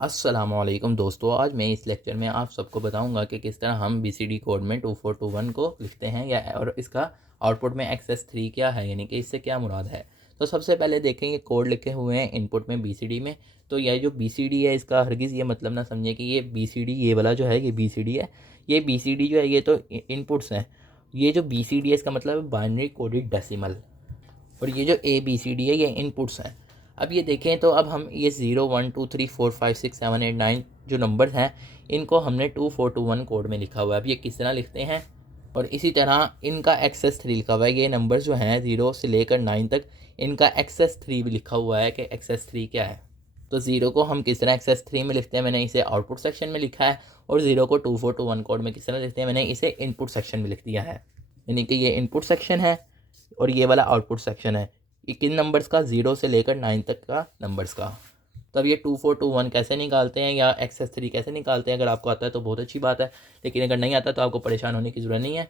अस्सलामुअलैकुम दोस्तों, आज मैं इस लेक्चर में आप सबको बताऊंगा कि किस तरह हम BCD कोड में 2421 को लिखते हैं या और इसका आउटपुट में XS3 क्या है, यानी कि इससे क्या मुराद है। तो सबसे पहले देखेंगे कोड लिखे हुए हैं इनपुट में BCD में। तो यह जो BCD है इसका हरगिज़ ये मतलब ना समझे कि ये BCD ये वाला जो है ये BCD है। ये BCD जो है ये तो इनपुट्स हैं। ये जो BCD है इसका मतलब है बाइनरी कोडेड डेसिमल, और ये जो ABCD है ये इनपुट्स हैं। अब ये देखें तो अब हम ये 0 1 2 3 4 5 6 7 8 9 जो नंबर हैं इनको हमने 2421 कोड में लिखा हुआ है। अब ये किस तरह लिखते हैं, और इसी तरह इनका XS3 लिखा हुआ है। ये नंबर जो हैं 0 से लेकर 9 तक, इनका XS3 भी लिखा हुआ है कि XS3 क्या है। तो 0 को हम किस तरह XS3 में लिखते हैं, मैंने इसे आउटपुट सेक्शन में लिखा है। और 0 को 2421 कोड में किस तरह लिखते हैं, मैंने इसे इनपुट सेक्शन में लिख दिया है। यानी कि ये इनपुट सेक्शन है और ये वाला आउटपुट सेक्शन है। ये किन नंबर्स का, 0 से लेकर 9 तक का नंबर्स का। तो अब ये 2421 कैसे निकालते हैं या XS3 कैसे निकालते हैं, अगर आपको आता है तो बहुत अच्छी बात है, लेकिन अगर नहीं आता तो आपको परेशान होने की ज़रूरत नहीं है,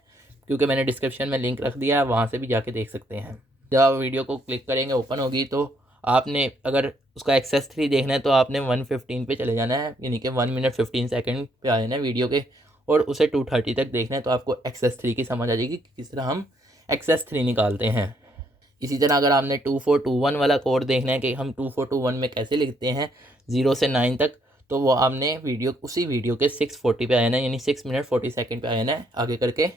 क्योंकि मैंने डिस्क्रिप्शन में लिंक रख दिया है, वहाँ से भी जाके देख सकते हैं। जब आप वीडियो को क्लिक करेंगे ओपन होगी, तो आपने अगर उसका XS3 देखना है तो आपने 1:15 पे चले जाना है, यानी कि 1 मिनट 15 सेकेंड पे आ जाना है वीडियो के, और उसे 2:30 तक देखना है। तो आपको XS3 की समझ आ जाएगी कि किस तरह हम XS3 निकालते हैं। इसी तरह अगर आपने 2421 वाला कोड देखना है कि हम 2421 में कैसे लिखते हैं 0 से 9 तक, तो वो आपने उसी वीडियो के 6:40 पे आना है, यानी 6 मिनट 40 सेकेंड पे आना है आगे करके,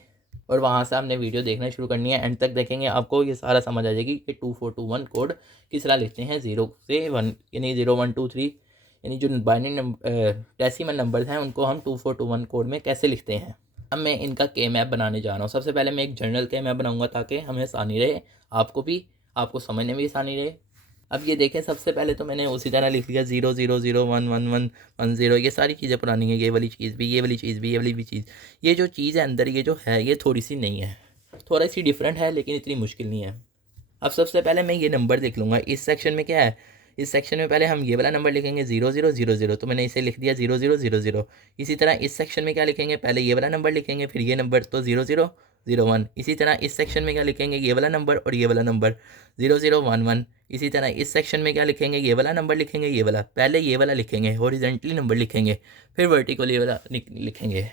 और वहाँ से आपने वीडियो देखना शुरू करनी है। एंड तक देखेंगे आपको ये सारा समझ आ जाएगी कि 2421 कोड किस तरह लिखते हैं 0 से 1, यानी 0 1 2 3, यानी जो बाइनरी डेसिमल नंबर हैं उनको हम 2421 कोड में कैसे लिखते हैं। अब मैं इनका के मैप बनाने जा रहा हूँ। सबसे पहले मैं एक जनरल के मैप बनाऊंगा ताकि हमें आसानी रहे, आपको भी, आपको समझने में भी आसानी रहे। अब ये देखें, सबसे पहले तो मैंने उसी तरह लिख लिया 0 0 0 1 1 1 0। ये सारी चीज़ें पुरानी हैं, ये वाली चीज़ भी, ये वाली चीज़ भी, ये वाली भी चीज़। ये जो चीज़ है अंदर, ये जो है ये थोड़ी सी नहीं है, थोड़ी सी डिफरेंट है, लेकिन इतनी मुश्किल नहीं है। अब सबसे पहले मैं ये नंबर देख लूँगा। इस सेक्शन में क्या है, इस सेक्शन में पहले हम ये वाला नंबर लिखेंगे 0 0 0 0, तो मैंने इसे लिख दिया 0 0 0 0। इसी तरह इस सेक्शन में क्या लिखेंगे, पहले ये वाला नंबर लिखेंगे फिर ये नंबर, तो 0 0 0 1। इसी तरह इस सेक्शन में क्या लिखेंगे, ये वाला नंबर और ये वाला नंबर 0 0 1 1। इसी तरह इस सेक्शन में क्या लिखेंगे, ये वाला नंबर लिखेंगे, ये वाला पहले ये वाला लिखेंगे, हॉरिजॉन्टली नंबर लिखेंगे, फिर वर्टिकली ये वाला लिखेंगे।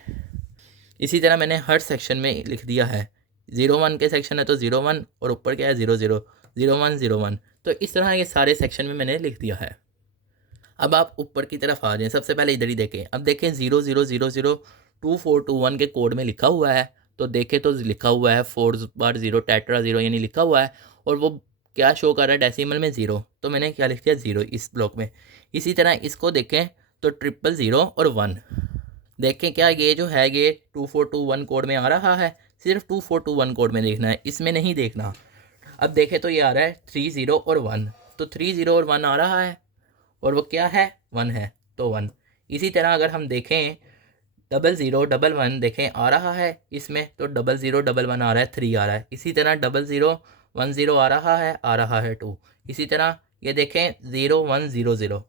इसी तरह मैंने हर सेक्शन में लिख दिया है। 0 1 के सेक्शन है तो 0 1, और ऊपर क्या है 0 0 0 1 0 1। तो इस तरह ये सारे सेक्शन में मैंने लिख दिया है। अब आप ऊपर की तरफ आ जाएं, सबसे पहले इधर ही देखें। अब देखें 0 0 0 0 2421 के कोड में लिखा हुआ है, तो देखें तो लिखा हुआ है 4 बार 0 टेट्रा 0, यानी लिखा हुआ है, और वो क्या शो कर रहा है डेसिमल में 0, तो मैंने क्या लिख दिया 0 इस ब्लॉक में। इसी तरह इसको देखें तो 0 0 0 और 1। देखें क्या ये जो है ये 2421 कोड में आ रहा है, सिर्फ 2421 कोड में देखना है, इसमें नहीं देखना। अब देखें तो ये आ रहा है 30 और 1, तो 30 और 1 आ रहा है, और वो क्या है 1 है, तो 1। इसी तरह अगर हम देखें 00 11 देखें आ रहा है इसमें, तो 00 11 आ रहा है, 3 आ रहा है। इसी तरह 00 10 आ रहा है 2। इसी तरह ये देखें 0100,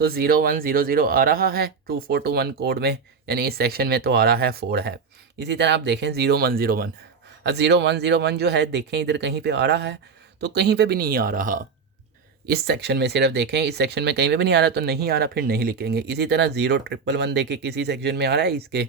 तो 0100 आ रहा है 2421 कोड में, यानी इस सेक्शन में तो आ रहा है 4 है। इसी तरह आप देखें 0101। अब 0101 जो है देखें इधर कहीं पे आ रहा है, तो कहीं पे भी नहीं आ रहा। इस सेक्शन में सिर्फ देखें, इस सेक्शन में कहीं पे भी नहीं आ रहा, तो नहीं आ रहा फिर नहीं लिखेंगे। इसी तरह 0111 देखें किसी सेक्शन में आ रहा है इसके,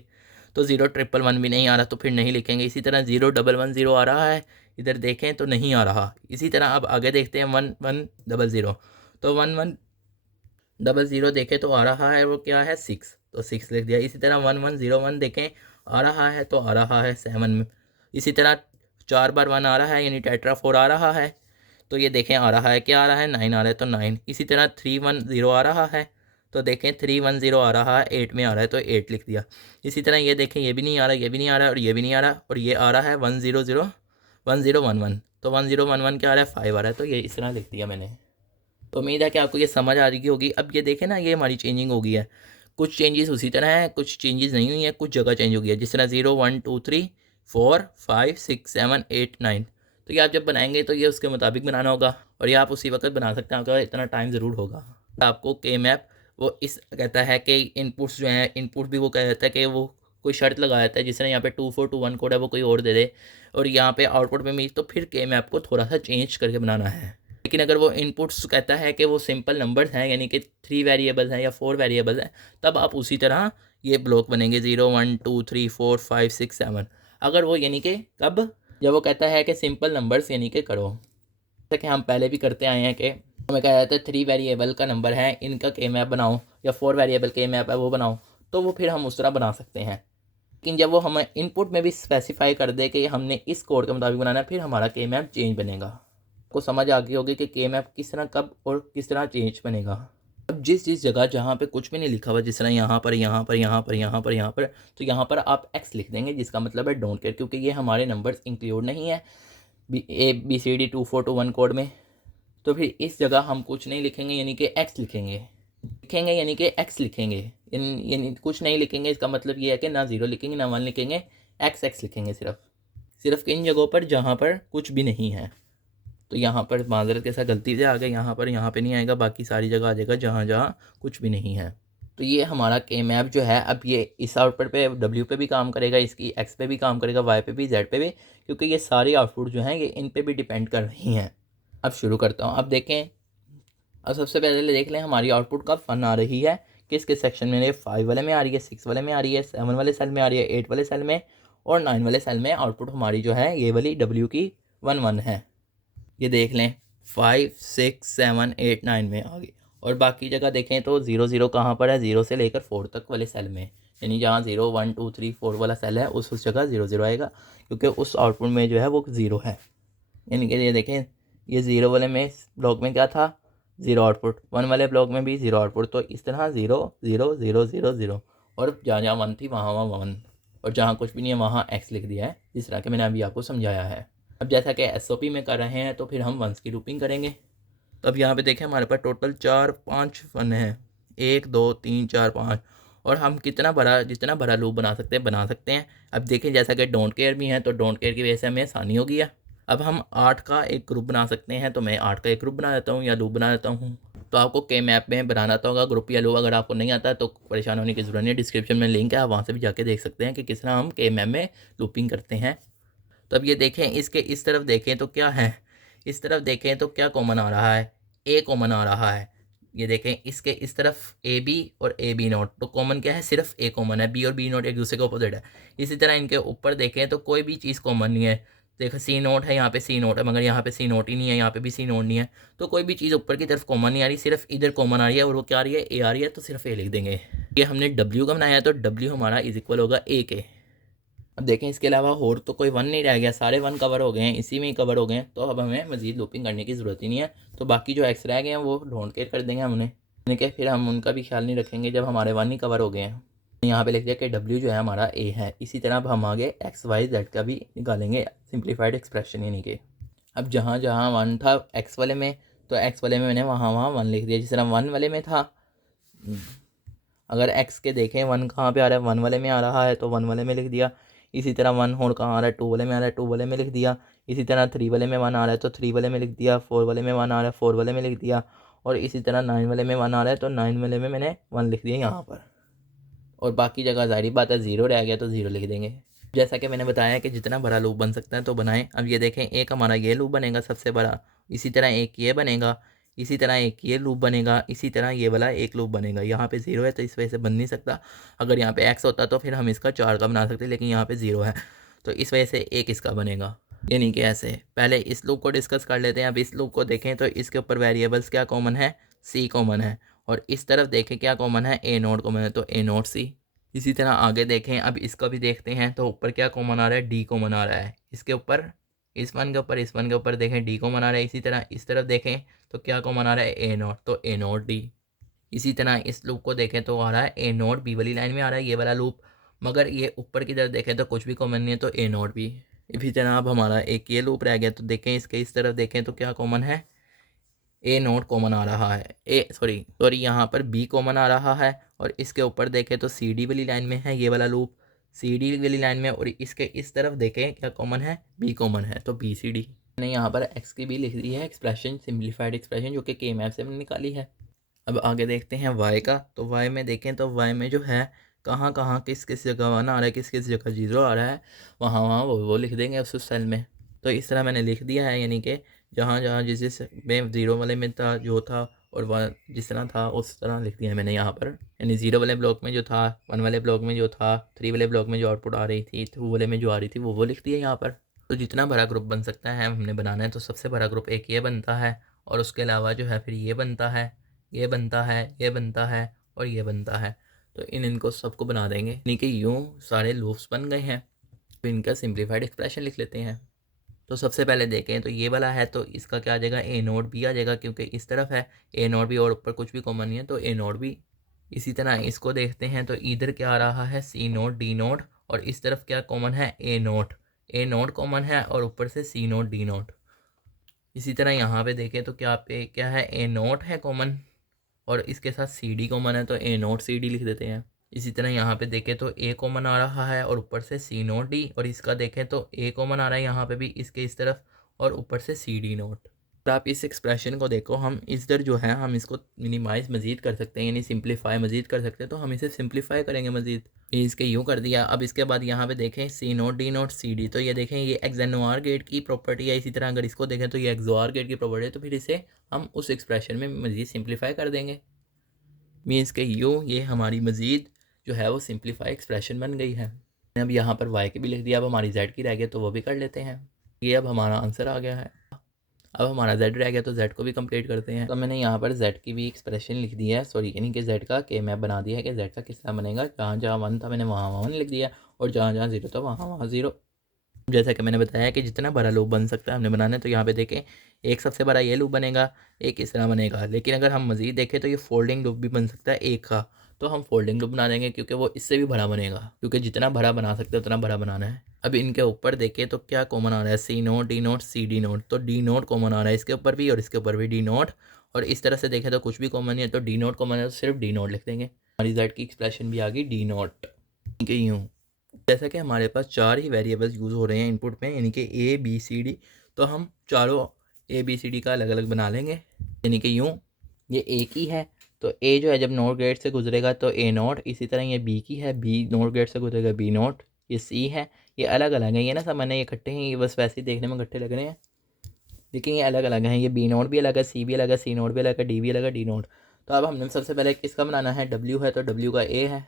तो 0111 भी नहीं आ रहा, तो फिर नहीं लिखेंगे। इसी तरह 0110 आ रहा है, इधर देखें तो नहीं आ रहा। इसी तरह अब आगे देखते हैं 1100, तो 1100 देखें तो आ रहा है, वो क्या है 6, तो 6 लिख दिया। इसी तरह 1101 देखें आ रहा है, तो आ रहा है 7। इसी तरह 4 बार 1 आ रहा है, यानी टेट्रा 4 आ रहा है, तो ये देखें आ रहा है, क्या आ रहा है 9 आ रहा है, तो 9। इसी तरह 310 आ रहा है, तो देखें 310 आ रहा है, 8 में आ रहा है, तो 8 लिख दिया। इसी तरह ये देखें ये भी नहीं आ रहा, ये भी नहीं आ रहा, और ये भी नहीं आ रहा, और ये आ रहा है 100 1011, तो 1011 क्या आ रहा है 5 आ रहा है, तो ये इस तरह लिख दिया मैंने। तो उम्मीद है कि आपको ये समझ आ रही होगी। अब ये देखें ना, ये हमारी चेंजिंग हो गई है, कुछ चेंजेस उसी तरह हैं, कुछ चेंजेस नहीं हुई हैं, कुछ जगह चेंज हो गई है। जिस तरह 0 1 2 3 4 5 6 7 8 9, तो ये आप जब बनाएंगे तो ये उसके मुताबिक बनाना होगा, और ये आप उसी वक्त बना सकते हैं, आपका इतना टाइम ज़रूर होगा। आपको के मैप वो इस कहता है कि इनपुट्स जो हैं, इनपुट भी वो कहता है कि वो कोई शर्त लगा देता है, जिस तरह यहाँ पे 2421 कोड है वो कोई और दे दे, और यहाँ पे आउटपुट में मिली, तो फिर के मैप को थोड़ा सा चेंज करके बनाना है। लेकिन अगर वो इनपुट्स कहता है कि वो सिंपल नंबर्स हैं, यानी कि 3 वेरिएबल्स हैं या 4 वेरिएबल्स हैं, तब आप उसी तरह ये ब्लॉक बनेंगे 0 1 2 3 4 5 6 7। अगर वो यानी कि कब, जब वो कहता है कि सिंपल नंबर्स यानी कि करो, जैसे कि हम पहले भी करते आए हैं कि हमें कहा जाता है 3 वेरिएबल का नंबर है, इनका के मैप बनाओ, या 4 वेरिएबल के मैप है वो बनाओ, तो वो फिर हम उस तरह बना सकते हैं। लेकिन जब वो हमें इनपुट में भी स्पेसिफाई कर दे कि हमने इस कोड के मुताबिक बनाना है, फिर हमारा के मैप चेंज बनेगा। को समझ आ गई होगी कि के मैप किस तरह कब और किस तरह चेंज बनेगा। अब जिस जगह जहाँ पे कुछ भी नहीं लिखा हुआ, जिस तरह यहाँ पर यहाँ पर यहाँ पर यहाँ पर यहाँ पर, तो यहाँ पर आप एक्स लिख देंगे, जिसका मतलब है डोंट केयर, क्योंकि ये हमारे नंबर्स इंक्लूड नहीं है ABCD 2421 कोड में। तो फिर इस जगह हम कुछ नहीं लिखेंगे, यानी कि एक्स लिखेंगे यानी कि एक्स लिखेंगे, यानी कुछ नहीं लिखेंगे। इसका मतलब ये है कि ना 0 लिखेंगे ना 1 लिखेंगे, एक्स लिखेंगे सिर्फ इन जगहों पर जहाँ पर कुछ भी नहीं है। तो यहाँ पर माजरत के साथ गलती से आ गया, यहाँ पे नहीं आएगा, बाकी सारी जगह आ जाएगा जहाँ जहाँ कुछ भी नहीं है। तो ये हमारा के मैप जो है, अब ये इस आउटपुट पे W पे भी काम करेगा, इसकी X पे भी काम करेगा, Y पे भी, Z पे भी, क्योंकि ये सारी आउटपुट जो हैं ये इन पे भी डिपेंड कर रही हैं। अब शुरू करता हूँ। अब देखें, अब सबसे पहले देख लें हमारी आउटपुट कब 1 आ रही है, किस किस सेक्शन में। 5 वाले में आ रही है, 6 वाले में आ रही है, 7 वाले सेल में आ रही है, 8 वाले सेल में और 9 वाले सेल में आउटपुट हमारी जो है ये वाली W की 1 1 है। ये देख लें 5 6 7 8 9 में आ गई। और बाकी जगह देखें तो 0 0 कहाँ पर है, 0 से लेकर 4 तक वाले सेल में, यानी जहाँ 0 1 2 3 4 वाला सेल है उस जगह 0 0 आएगा, क्योंकि उस आउटपुट में जो है वो 0 है। यानी कि ये देखें, ये 0 वाले में ब्लॉक में क्या था, 0 आउटपुट, 1 वाले ब्लॉक में भी 0 आउटपुट। तो इस तरह 0 0 0 0 0, और जहाँ जहाँ 1 थी वहाँ वहाँ 1, और जहाँ कुछ भी नहीं है वहाँ x लिख दिया है, जिस तरह के मैंने अभी आपको समझाया है। अब जैसा कि SOP में कर रहे हैं तो फिर हम वंस की लूपिंग करेंगे। तो अब यहाँ पे देखें हमारे पास टोटल 4 5 वन है, 1 2 3 4 5, और हम जितना बड़ा लूप बना सकते हैं। अब देखें जैसा कि डोंट केयर भी है, तो डोंट केयर की वजह से हमें आसानी हो गई है। अब हम 8 का एक ग्रुप बना सकते हैं, तो मैं 8 का एक ग्रुप बना देता हूँ या लूप बना देता हूँ। तो आपको के मैप में बनाना आता होगा ग्रुप या लूप। अगर आपको नहीं आता है तो परेशान होने की ज़रूरत नहीं है, डिस्क्रिप्शन में लिंक है, आप वहाँ से भी जाके देख सकते हैं कि किस तरह हम के मैप में लूपिंग करते हैं। तो अब ये देखें, इसके इस तरफ देखें तो क्या है, इस तरफ देखें तो क्या कॉमन आ रहा है, ए कॉमन आ रहा है। ये देखें इसके इस तरफ AB और AB नोट, तो कॉमन क्या है, सिर्फ A कॉमन है, B और B नोट एक दूसरे के अपोजिट है। इसी तरह इनके ऊपर देखें तो कोई भी चीज़ कॉमन नहीं है। देखो C नोट है, यहाँ पे C नोट है, मगर यहाँ पे C नोट ही नहीं है, यहाँ पे भी C नोट नहीं है। तो कोई भी चीज़ ऊपर की तरफ कॉमन नहीं आ रही, सिर्फ इधर कॉमन आ रही है, और वो क्या आ रही है, A आ रही है, तो सिर्फ A लिख देंगे। ये हमने W का बनाया है, तो W हमारा इज इक्वल होगा A के। अब देखें इसके अलावा और तो कोई 1 नहीं रह गया, सारे 1 कवर हो गए हैं, इसी में ही कवर हो गए हैं। तो अब हमें मज़ीद लूपिंग करने की ज़रूरत ही नहीं है। तो बाकी जो एक्स रह गए हैं वो ढूंढ के कर देंगे हमने, यानी कि फिर हम उनका भी ख्याल नहीं रखेंगे जब हमारे 1 ही कवर हो गए हैं। यहाँ पे लिख दिया कि W जो है हमारा A है। इसी तरह अब हम आगे XYZ का भी निकालेंगे सिंप्लीफाइड एक्सप्रेशन, यानी कि अब जहाँ जहाँ 1 था X वाले में, तो X वाले में मैंने वहाँ 1 लिख दिया। जिस तरह 1 वाले में था, अगर X के देखें 1 कहाँ पे आ रहा है, 1 वाले में आ रहा है, तो 1 वाले में लिख दिया। इसी तरह 1 और कहाँ आ रहा है, 2 वाले में आ रहा है, 2 वाले में लिख दिया। इसी तरह 3 वाले में 1 आ रहा है, तो 3 वाले में लिख दिया। 4 वाले में 1 आ रहा है, 4 वाले में लिख दिया। और इसी तरह 9 वाले में 1 आ रहा है, तो 9 वाले में मैंने 1 लिख दिया यहाँ पर। और बाकी जगह ज़ाहिर बात है 0 रह गया तो 0 लिख देंगे। जैसा कि मैंने बताया कि जितना बड़ा लूप बन सकता है तो बनाएं। अब ये देखें, एक हमारा ये लूप बनेगा सबसे बड़ा, इसी तरह एक ये बनेगा, इसी तरह एक ये लूप बनेगा, इसी तरह ये वाला एक लूप बनेगा। यहाँ पे 0 है तो इस वजह से बन नहीं सकता। अगर यहाँ पे x होता तो फिर हम इसका 4 का बना सकते, लेकिन यहाँ पे 0 है तो इस वजह से एक इसका बनेगा। यानी कि ऐसे पहले इस लूप को डिस्कस कर लेते हैं। अब इस लूप को देखें तो इसके ऊपर वेरिएबल्स क्या कॉमन है, C कॉमन है। और इस तरफ देखें क्या कॉमन है, A नोट कॉमन है, तो A नोट C। इसी तरह आगे देखें, अब इसका भी देखते हैं, तो ऊपर क्या कॉमन आ रहा है, D कॉमन आ रहा है। इसके ऊपर इस वन के ऊपर देखें D कॉमन आ रहा है। इसी तरह इस तरफ देखें तो क्या कॉमन आ रहा है, A नोट, तो A नोट D। इसी तरह इस लूप को देखें तो आ रहा है A नोट B वाली लाइन में आ रहा है ये वाला लूप, मगर ये ऊपर की तरफ देखें तो कुछ भी कॉमन नहीं है, तो A नोट B। इसी तरह अब हमारा एक ये लूप रह गया, तो देखें इसके इस तरफ देखें तो क्या कॉमन है, A नोट कॉमन आ रहा है, सॉरी यहाँ पर B कॉमन आ रहा है। और इसके ऊपर देखें तो CD वाली लाइन में है ये वाला लूप, CD वाली लाइन में। और इसके इस तरफ देखें क्या कॉमन है, B कॉमन है, तो BCD। मैंने यहाँ पर x की भी लिख दी है एक्सप्रेशन, सिंप्लीफाइड एक्सप्रेशन, जो कि के मैप से मैंने निकाली है। अब आगे देखते हैं y का। तो y में देखें तो y में जो है कहाँ कहाँ किस किस जगह 1 आ रहा है, किस किस जगह 0 आ रहा है, वहाँ वहाँ वो लिख देंगे उस सेल में। तो इस तरह मैंने लिख दिया है, यानी कि जहाँ जहाँ जिस जिस में ज़ीरो वाले में था जो था और वह जिस तरह था उस तरह लिख दिया है मैंने यहाँ पर। यानी ज़ीरो वाले ब्लॉक में जो था, 1 वाले ब्लॉक में जो था, 3 वाले ब्लॉक में जो आउटपुट आ रही थी, 2 वाले में जो आ रही थी वो लिख दिया यहाँ पर। तो जितना बड़ा ग्रुप बन सकता है हमने बनाना है, तो सबसे बड़ा ग्रुप एक ये बनता है और उसके अलावा जो है फिर ये बनता है, ये बनता है, ये बनता है और ये बनता है। तो इनको सबको बना देंगे, यानी कि यूँ सारे लूप्स बन गए हैं। तो इनका सिंप्लीफाइड एक्सप्रेशन लिख लेते हैं। तो सबसे पहले देखें तो ये वाला है, तो इसका क्या आ जाएगा, ए नोट बी आ जाएगा, क्योंकि इस तरफ है ए नोट बी और ऊपर कुछ भी कॉमन नहीं है तो ए नोट बी। इसी तरह इसको देखते हैं तो इधर क्या आ रहा है, सी नोट डी नोट, और इस तरफ क्या कॉमन है, ए नोट कॉमन है और ऊपर से सी नोट डी नोट। इसी तरह यहाँ पे देखें तो क्या है, ए नोट है कॉमन और इसके साथ सी डी कॉमन है, तो ए नोट सी डी लिख देते हैं। इसी तरह यहाँ पे देखें तो ए कॉमन आ रहा है और ऊपर से सी नोट डी, और इसका देखें तो ए कॉमन आ रहा है यहाँ पे भी इसके इस तरफ और ऊपर से सी डी नोट। तो आप इस एक्सप्रेशन को देखो, हम इधर जो है हम इसको मिनिमाइज मज़ीद कर सकते हैं, यानी सिंप्लीफाई मज़ीद कर सकते हैं, तो हम इसे सिंप्लीफाई करेंगे मज़ीद। ये इसके यूँ कर दिया। अब इसके बाद यहाँ पे देखें C not D not C D, तो ये देखें ये एक्सएनओआर गेट की प्रॉपर्टी है। इसी तरह अगर इसको देखें तो ये एक्सओआर गेट की प्रॉपर्टी है, तो फिर इसे हम उस एक्सप्रेशन में मज़ीद सिंप्लीफाई कर देंगे। मीन्स के ये हमारी मज़ीद जो है वो सिंप्लीफाई एक्सप्रेशन बन गई है। अब यहाँ पर वाई की भी लिख दिया, अब हमारी जेड की रह गई तो वो भी कर लेते हैं। ये अब हमारा आंसर आ गया है। अब हमारा जेड रह गया तो जेड को भी कंप्लीट करते हैं। तो मैंने यहाँ पर जेड की भी एक्सप्रेशन लिख दिया है, सॉरी यानी कि जेड का के मैप बना दिया है कि जेड का किस तरह बनेगा। जहाँ जहाँ 1 था मैंने वहाँ 1 लिख दिया और जहाँ जहाँ 0 था वहाँ 0। जैसा कि मैंने बताया कि जितना बड़ा लूप बन सकता है हमने बनाना है, तो यहाँ पे देखें एक सबसे बड़ा ये लूप बनेगा, एक इस तरह बनेगा। लेकिन अगर हम मज़ीद देखें तो ये फोल्डिंग लूप भी बन सकता है एक का, तो हम फोल्डिंग लूप बना देंगे क्योंकि वो इससे भी बड़ा बनेगा, क्योंकि जितना बड़ा बना सकते हैं उतना बड़ा बनाना है। अब इनके ऊपर देखें तो क्या कॉमन आ रहा है, C not D not C D not, तो डी नोट कॉमन आ रहा है इसके ऊपर भी और इसके ऊपर भी डी नोट। और इस तरह से देखें तो कुछ भी कॉमन नहीं है, तो डी नोट कॉमन है तो सिर्फ डी नोट लिख देंगे। हमारी जेड की एक्सप्रेशन भी आ गई डी नोट। यूँ जैसा कि हमारे पास 4 ही वेरिएबल्स यूज़ हो रहे हैं इनपुट में, यानी कि ए बी सी डी, तो हम चारों ए बी सी डी का अलग अलग बना लेंगे। यानी कि यूँ ये ए की है तो ए जो है जब नोट गेट से गुजरेगा तो ए नोट, इसी तरह ये बी की है, बी नोट गेट से गुजरेगा बी नोट, ये सी है, ये अलग अलग है। ये ना सामान्य ये इकट्ठे हैं, ये बस वैसे ही देखने में इकट्ठे लग रहे हैं, लेकिन ये अलग अलग हैं। ये बी नोट भी अलग है, सी भी अलग है, सी नोट भी अलग है, डी भी अलग है, डी नोट। तो अब हमने सबसे पहले किसका बनाना है, डब्ल्यू है तो डब्ल्यू का ए है,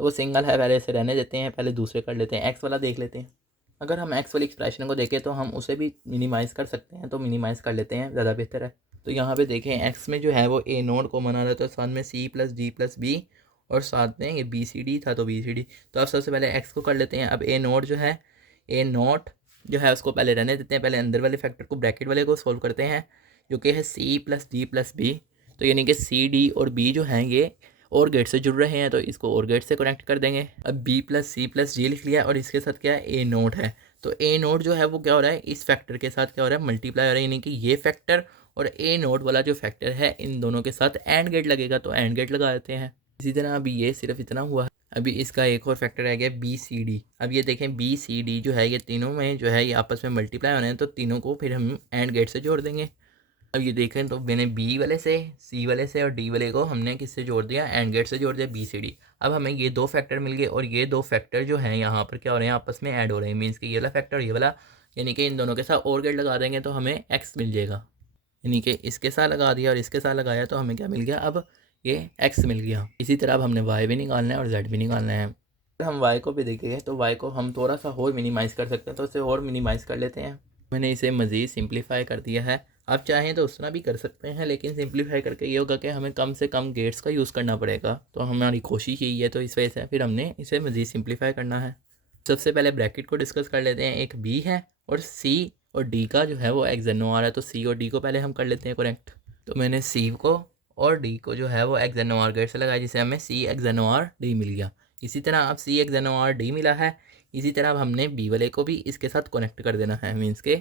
तो वो सिंगल है, पहले इसे रहने देते हैं, पहले दूसरे कर लेते हैं, एक्स वाला देख लेते हैं। अगर हम एक्स वाली एक्सप्रेशन को देखें तो हम उसे भी मिनिमाइज़ कर सकते हैं, तो मिनिमाइज़ कर लेते हैं, ज़्यादा बेहतर है। तो यहाँ पे देखें एक्स में जो है वो ए नोट को मना रहा था, साथ में C plus D plus B, और साथ में ये बी सी डी था तो बी सी डी। तो अब सबसे पहले एक्स को कर लेते हैं। अब ए नोट जो है, ए नोट जो है उसको पहले रहने देते हैं, पहले अंदर वाले फैक्टर को ब्रैकेट वाले को सोल्व करते हैं, जो कि है C plus D plus B. तो यानी कि सी डी और बी जो हैं ये और गेट से जुड़ रहे हैं, तो इसको और गेट से कनेक्ट कर देंगे। अब बी प्लस सी प्लस जी लिख लिया और इसके साथ क्या है, ए नोट है, तो ए नोट जो है वो क्या हो रहा है, इस फैक्टर के साथ क्या हो रहा है, मल्टीप्लाई हो रहा है, यानी कि ये फैक्टर और ए नोट वाला जो फैक्टर है इन दोनों के साथ एंड गेट लगेगा, तो एंड गेट लगा देते हैं। इसी तरह अभी ये सिर्फ इतना हुआ है, अभी इसका एक और फैक्टर रह गया बी सी डी। अब ये देखें बी सी डी जो है ये तीनों में जो है ये आपस में मल्टीप्लाई होने हैं, तो तीनों को फिर हम एंड गेट से जोड़ देंगे। अब ये देखें तो मैंने बी वाले से, सी वाले से और डी वाले को हमने किससे जोड़ दिया, एंड गेट से जोड़ दिया, बी सी डी। अब हमें ये दो फैक्टर मिल गए और ये दो फैक्टर जो हैं यहाँ पर क्या हो रहे हैं, आपस में ऐड हो रहे हैं। मीन्स कि ये वाला फैक्टर ये वाला, यानी कि इन दोनों के साथ और गेट लगा देंगे तो हमें एक्स मिल जाएगा। यानी कि इसके साथ लगा दिया और इसके साथ लगाया तो हमें क्या मिल गया, अब ये एक्स मिल गया। इसी तरह अब हमने वाई भी निकालना है और जेड भी निकालना है। अगर हम वाई को भी देखेंगे तो वाई को हम थोड़ा सा और मिनिमाइज़ कर सकते हैं, तो इसे और मिनिमाइज़ कर लेते हैं। मैंने इसे मज़ीद सिंप्लीफाई कर दिया है। आप चाहें तो उस तरह भी कर सकते हैं, लेकिन सिंप्लीफाई करके ये होगा कि हमें कम से कम गेट्स का यूज़ करना पड़ेगा, तो हमारी कोशिश यही है, तो इस वजह से फिर हमने इसे मज़ीद सिंप्लीफाई करना है। सबसे पहले ब्रैकेट को डिस्कस कर लेते हैं। एक बी है और सी और डी का जो है वो एक्सएनओ आ रहा है, तो सी और डी को पहले हम कर लेते हैं कनेक्ट। तो मैंने सी को और डी को जो है वो एक्सएनओआर गेट से लगाया, जिससे हमें सी एक्सएनओआर डी मिल गया। इसी तरह अब सी एक्सएनओआर डी मिला है, इसी तरह अब हमने बी वाले को भी इसके साथ कनेक्ट कर देना है। मीन्स के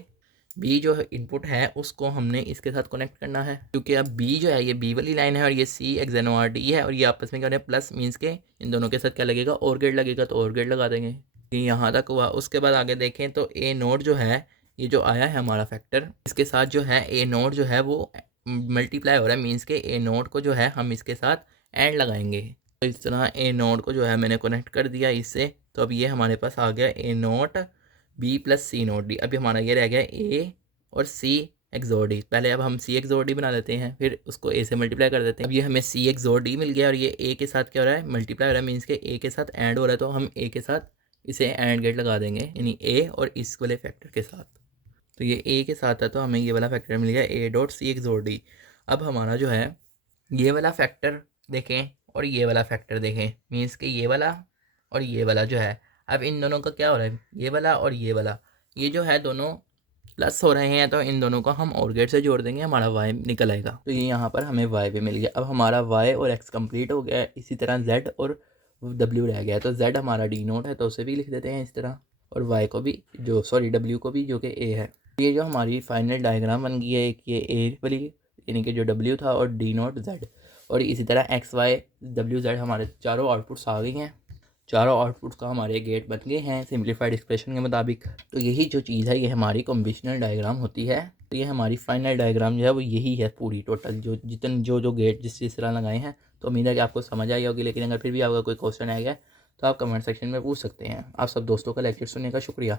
बी जो इनपुट है उसको हमने इसके साथ कनेक्ट करना है, क्योंकि अब बी जो है ये बी वाली लाइन है और ये सी एक्सएनओआर डी है, और ये आपस में क्या है प्लस, मीन्स के इन दोनों के साथ क्या लगेगा, और गेट लगेगा, तो और गेट लगा देंगे। यहाँ तक हुआ। उसके बाद आगे देखें तो ए नोट जो है ये जो आया है हमारा फैक्टर, इसके साथ जो है ए नोट जो है वो मल्टीप्लाई हो रहा है। मीन्स के ए नोट को जो है हम इसके साथ एंड लगाएंगे, तो इस तरह ए नोट को जो है मैंने कनेक्ट कर दिया इससे। तो अब ये हमारे पास आ गया ए note B plus C not D. अभी हमारा ये रह गया ए और सी XOR D। पहले अब हम C XOR D बना लेते हैं, फिर उसको A से मल्टीप्लाई कर देते हैं। अब ये हमें C XOR D मिल गया और ये A के साथ क्या हो रहा है, मल्टीप्लाई हो रहा है, मीन्स के A के साथ एंड हो रहा है, तो हम A के साथ इसे एंड गेट लगा देंगे, यानी A और इस वाले फैक्टर के साथ। तो ये A के साथ है तो हमें ये वाला फैक्टर मिल गया A dot C XOR D। अब हमारा जो है ये वाला फैक्टर देखें और ये वाला फैक्टर देखें, मीन्स कि ये वाला और ये वाला जो है, अब इन दोनों का क्या हो रहा है, ये वाला और ये वाला, ये जो है दोनों प्लस हो रहे हैं, तो इन दोनों को हम और गेट से जोड़ देंगे, हमारा y निकल आएगा। तो ये यहाँ पर हमें y भी मिल गया। अब हमारा y और x कंप्लीट हो गया है। इसी तरह z और w रह गया, तो z हमारा d नोट है तो उसे भी लिख देते हैं इस तरह, और y को भी w को भी, जो कि a है। ये जो हमारी फाइनल डायग्राम बन गई है, एक ये a वाली यानी कि जो w था और d नोट z, और इसी तरह x y w z हमारे चारों आउटपुट्स आ गई हैं। चारों आउटपुट्स का हमारे गेट बन गए हैं सिंप्लीफाइड एक्सप्रेशन के मुताबिक। तो यही जो चीज़ है ये हमारी कॉम्बिनेशनल डायग्राम होती है। तो ये हमारी फाइनल डायग्राम जो है वो यही है पूरी टोटल, जो गेट जिस तरह लगाए हैं। तो उम्मीद है कि आपको समझ आई होगी, लेकिन अगर फिर भी आपका कोई क्वेश्चन आ गया तो आप कमेंट सेक्शन में पूछ सकते हैं। आप सब दोस्तों का लेक्चर सुनने का शुक्रिया।